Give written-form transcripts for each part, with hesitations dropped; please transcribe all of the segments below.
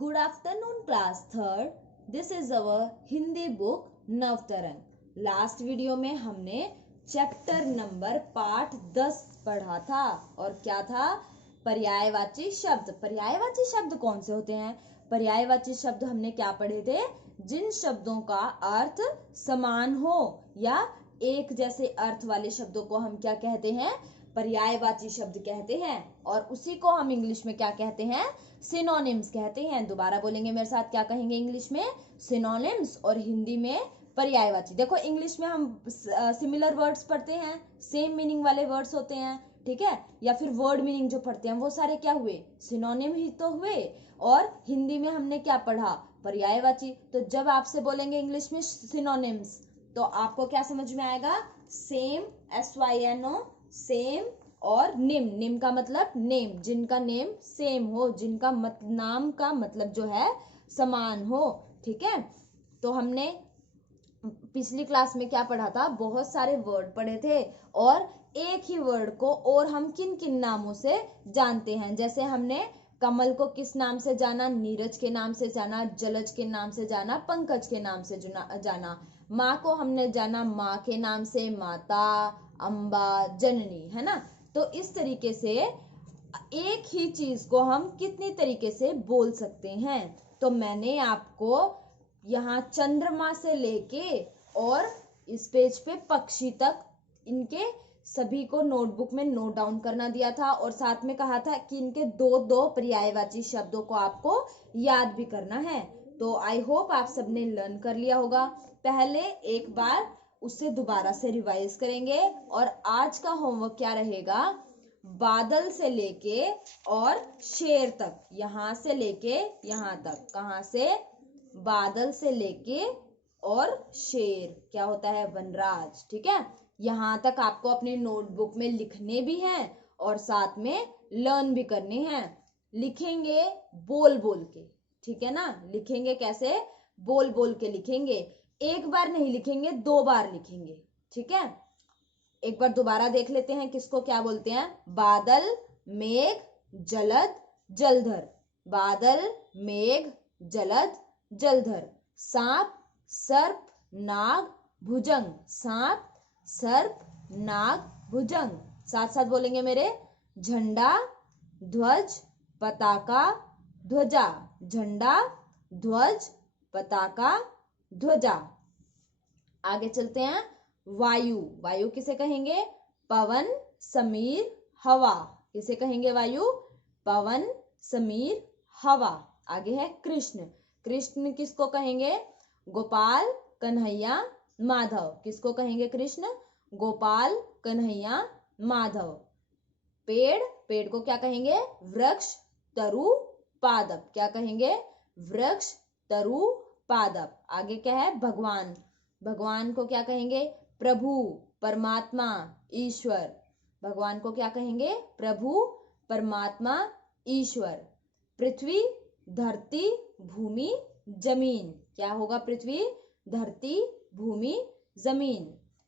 Good afternoon, class third. This is our Hindi book Navtarang. Last video में हमने chapter number पाठ 10 पढ़ा था और क्या था? पर्यायवाची शब्द. पर्यायवाची शब्द कौन से होते हैं? पर्यायवाची शब्द हमने क्या पढ़े थे? जिन शब्दों का अर्थ समान हो या एक जैसे अर्थ वाले शब्दों को हम क्या कहते हैं? पर्यायवाची शब्द कहते हैं. और उसी को हम इंग्लिश में क्या कहते हैं? सिनोनिम्स कहते हैं. दोबारा बोलेंगे मेरे साथ, क्या कहेंगे इंग्लिश में? सिनोनिम्स. और हिंदी में पर्यायवाची. देखो इंग्लिश में हम सिमिलर वर्ड्स पढ़ते हैं, सेम मीनिंग वाले वर्ड्स होते हैं, ठीक है, या फिर वर्ड मीनिंग जो पढ़ते हैं वो सारे क्या हुए? सिनोनिम ही तो हुए. और हिंदी में हमने क्या पढ़ा? पर्यायवाची. तो जब आपसे बोलेंगे इंग्लिश में सिनोनिम्स तो आपको क्या समझ में आएगा? सेम, SYNO, सेम, और निम. निम का मतलब नेम, जिनका नेम सेम हो, जिनका नाम का मतलब जो है समान हो, ठीक है. तो हमने पिछली क्लास में क्या पढ़ा था? बहुत सारे वर्ड पढ़े थे और एक ही वर्ड को और हम किन किन नामों से जानते हैं. जैसे हमने कमल को किस नाम से जाना? नीरज के नाम से जाना, जलज के नाम से जाना, पंकज के नाम से जाना. माँ को हमने जाना माँ के नाम से, माता, अम्बा, जननी, है ना. तो इस तरीके से एक ही चीज को हम कितनी तरीके से बोल सकते हैं. तो मैंने आपको यहाँ चंद्रमा से लेके और इस पेज पे पक्षी तक इनके सभी को नोटबुक में नोट डाउन करना दिया था और साथ में कहा था कि इनके दो दो पर्यायवाची शब्दों को आपको याद भी करना है. तो आई होप आप सबने लर्न कर लिया होगा. पहले एक बार उससे दोबारा से रिवाइज करेंगे. और आज का होमवर्क क्या रहेगा? बादल से लेके और शेर तक, यहां से लेके यहां तक. कहां से? बादल से लेके और शेर क्या होता है? वनराज, ठीक है. यहां तक आपको अपने नोटबुक में लिखने भी हैं और साथ में लर्न भी करने हैं. लिखेंगे बोल बोल के, ठीक है ना. लिखेंगे कैसे? बोल बोल के लिखेंगे. एक बार नहीं लिखेंगे, 2 बार लिखेंगे, ठीक है. एक बार दोबारा देख लेते हैं किसको क्या बोलते हैं. बादल, मेघ, जलद, जलधर. बादल, मेघ, जलद, जलधर. सांप, सर्प, नाग, भुजंग. सांप, सर्प, नाग, भुजंग. साथ साथ बोलेंगे मेरे. झंडा, ध्वज, पताका, ध्वजा. झंडा, ध्वज, पताका, ध्वजा. आगे चलते हैं. वायु. वायु किसे कहेंगे? पवन, समीर, हवा. किसे कहेंगे वायु? पवन, समीर, हवा. आगे है कृष्ण. कृष्ण किसको कहेंगे? गोपाल, कन्हैया, माधव. किसको कहेंगे कृष्ण? गोपाल, कन्हैया, माधव. पेड़. पेड़ को क्या कहेंगे? वृक्ष, तरु, पादप. क्या कहेंगे? वृक्ष, तरु, पादप. आगे क्या है? भगवान. भगवान को क्या कहेंगे? प्रभु, परमात्मा, ईश्वर. भगवान को क्या कहेंगे? प्रभु, परमात्मा, ईश्वर. पृथ्वी, धरती, भूमि, जमीन. क्या होगा? पृथ्वी, धरती, भूमि, जमीन.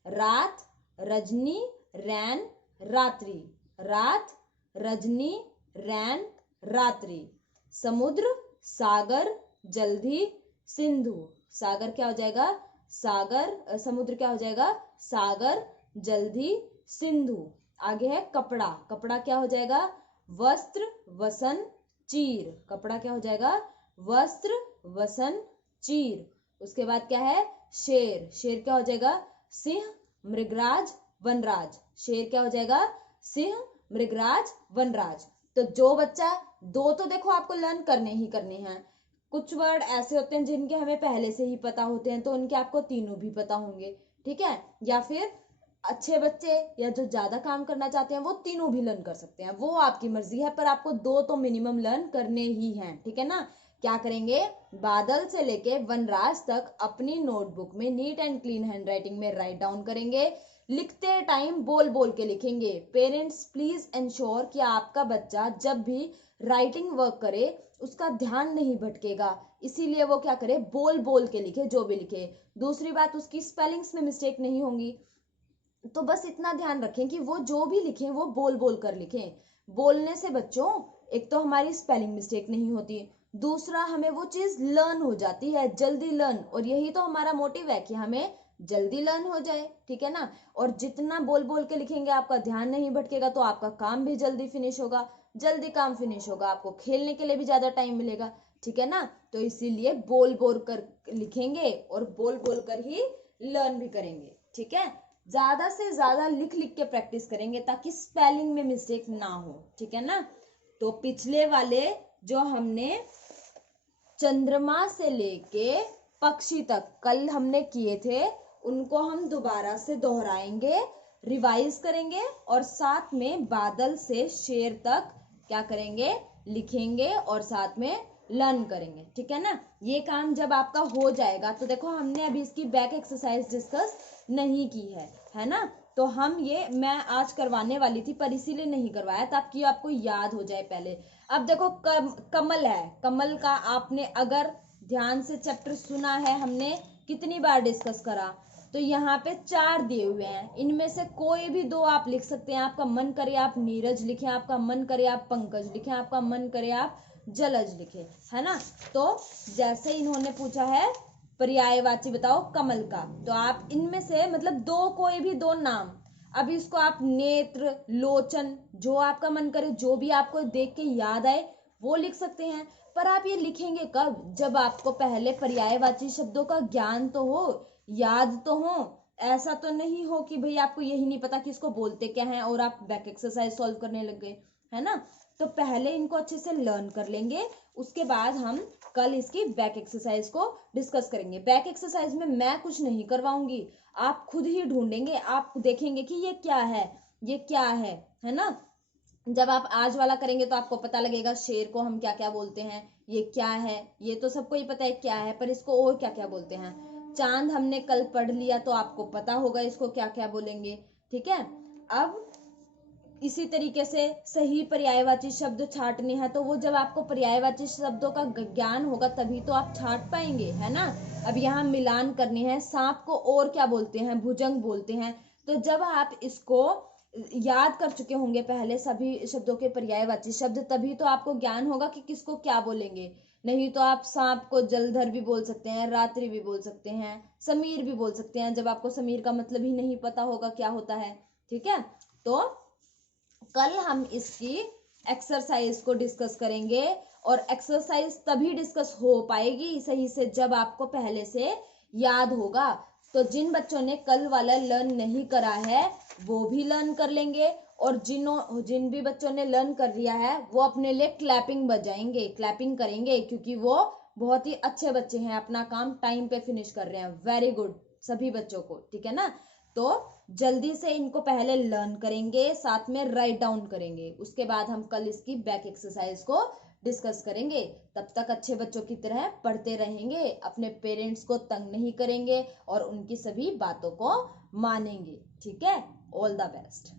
रात, रजनी, रैन, रात्रि. रात, रजनी, रैन, रात्रि. समुद्र, सागर, जलधि, सिंधु. सागर क्या हो जाएगा? सागर. समुद्र क्या हो जाएगा? सागर, जलधि, सिंधु. आगे है कपड़ा. कपड़ा क्या हो जाएगा? वस्त्र, वसन, चीर. कपड़ा क्या हो जाएगा? वस्त्र, वसन, चीर. उसके बाद क्या है? शेर. शेर क्या हो जाएगा? सिंह, मृगराज, वनराज. शेर क्या हो जाएगा? सिंह, मृगराज, वनराज. तो जो बच्चा दो तो देखो आपको लर्न करने ही करने हैं. कुछ वर्ड ऐसे होते हैं जिनके हमें पहले से ही पता होते हैं तो उनके आपको तीनों भी पता होंगे, ठीक है. या फिर अच्छे बच्चे या जो ज्यादा काम करना चाहते हैं वो तीनों भी लर्न कर सकते हैं, वो आपकी मर्जी है. पर आपको 2 तो मिनिमम लर्न करने ही हैं, ठीक है ना. क्या करेंगे? बादल से लेके वनराज तक अपनी नोटबुक में नीट एंड क्लीन हैंडराइटिंग में राइट डाउन करेंगे. लिखते टाइम बोल बोल के लिखेंगे. पेरेंट्स प्लीज इंश्योर कि आपका बच्चा जब भी राइटिंग वर्क करे उसका ध्यान नहीं भटकेगा, इसीलिए वो क्या करे? बोल बोल के लिखे जो भी लिखे. दूसरी बात, उसकी स्पेलिंग्स में मिस्टेक नहीं होंगी. तो बस इतना ध्यान रखें कि वो जो भी लिखें वो बोल बोल कर लिखें. बोलने से बच्चों एक तो हमारी स्पेलिंग मिस्टेक नहीं होती, दूसरा हमें वो चीज लर्न हो जाती है, जल्दी लर्न, और यही तो हमारा मोटिव है कि हमें जल्दी लर्न हो जाए, ठीक है ना। और जितना बोल बोल के लिखेंगे आपका ध्यान नहीं भटकेगा तो आपका काम भी जल्दी फिनिश होगा, जल्दी काम फिनिश होगा, आपको खेलने के लिए भी ज्यादा टाइम मिलेगा, ठीक है ना। तो इसीलिए बोल बोल कर लिखेंगे और बोल बोल कर ही लर्न भी करेंगे, ठीक है। ज्यादा से ज्यादा लिख लिख के प्रैक्टिस करेंगे ताकि स्पेलिंग में मिस्टेक ना हो, ठीक है ना। तो पिछले वाले जो हमने चंद्रमा से लेके पक्षी तक कल हमने किए थे, उनको हम दोबारा से दोहराएंगे, रिवाइज करेंगे, और साथ में बादल से शेर तक क्या करेंगे, लिखेंगे और साथ में लर्न करेंगे, ठीक है ना। ये काम जब आपका हो जाएगा तो देखो हमने अभी इसकी बैक एक्सरसाइज डिस्कस नहीं की है ना। तो हम ये मैं आज करवाने वाली थी पर इसीलिए नहीं करवाया ताकि आपको याद हो जाए पहले। अब देखो कमल है, कमल का आपने अगर ध्यान से चैप्टर सुना है, हमने कितनी बार डिस्कस करा, तो यहाँ पे 4 दिए हुए हैं, इनमें से कोई भी 2 आप लिख सकते हैं। आपका मन करे आप नीरज लिखें, आपका मन करे आप पंकज लिखें, आपका मन करे आप जलज लिखें, है ना। तो जैसे इन्होंने पूछा है पर्यायवाची बताओ कमल का, तो आप इनमें से मतलब 2 कोई भी 2 नाम, अब इसको आप नेत्र, लोचन, जो आपका मन करे, जो भी आपको देख के याद आए वो लिख सकते हैं। पर आप ये लिखेंगे कब, जब आपको पहले पर्यायवाची शब्दों का ज्ञान तो हो, याद तो हो। ऐसा तो नहीं हो कि भाई आपको यही नहीं पता कि इसको बोलते क्या है और आप बैक एक्सरसाइज सॉल्व करने लग गए, है ना। तो पहले इनको अच्छे से लर्न कर लेंगे, उसके बाद हम कल इसकी बैक एक्सरसाइज को डिस्कस करेंगे। बैक एक्सरसाइज में मैं कुछ नहीं करवाऊंगी, आप खुद ही ढूंढेंगे, आप देखेंगे कि ये क्या है, ये क्या है ना। जब आप आज वाला करेंगे तो आपको पता लगेगा शेर को हम क्या क्या बोलते हैं, ये क्या है, ये तो सबको ही पता है क्या है, पर इसको और क्या क्या बोलते हैं। चांद हमने कल पढ़ लिया तो आपको पता होगा इसको क्या क्या बोलेंगे, ठीक है। अब इसी तरीके से सही पर्यायवाची शब्द छांटने हैं, तो वो जब आपको पर्यायवाची शब्दों का ज्ञान होगा तभी तो आप छांट पाएंगे, है ना। अब यहाँ मिलान करने हैं, सांप को और क्या बोलते हैं, भुजंग बोलते हैं। तो जब आप इसको याद कर चुके होंगे पहले सभी शब्दों के पर्यायवाची शब्द, तभी तो आपको ज्ञान होगा कि किसको क्या बोलेंगे। नहीं तो आप सांप को जलधर भी बोल सकते हैं, रात्रि भी बोल सकते हैं, समीर भी बोल सकते हैं, जब आपको समीर का मतलब ही नहीं पता होगा क्या होता है, ठीक है। तो कल हम इसकी एक्सरसाइज को डिस्कस करेंगे, और एक्सरसाइज तभी डिस्कस हो पाएगी सही से जब आपको पहले से याद होगा। तो जिन बच्चों ने कल वाला लर्न नहीं करा है वो भी लर्न कर लेंगे, और जिन भी बच्चों ने लर्न कर लिया है वो अपने लिए क्लैपिंग बजाएंगे, क्लैपिंग करेंगे, क्योंकि वो बहुत ही अच्छे बच्चे हैं, अपना काम टाइम पे फिनिश कर रहे हैं। वेरी गुड सभी बच्चों को, ठीक है ना। तो जल्दी से इनको पहले लर्न करेंगे, साथ में राइट डाउन करेंगे, उसके बाद हम कल इसकी बैक एक्सरसाइज को डिस्कस करेंगे। तब तक अच्छे बच्चों की तरह पढ़ते रहेंगे, अपने पेरेंट्स को तंग नहीं करेंगे और उनकी सभी बातों को मानेंगे, ठीक है। All the best.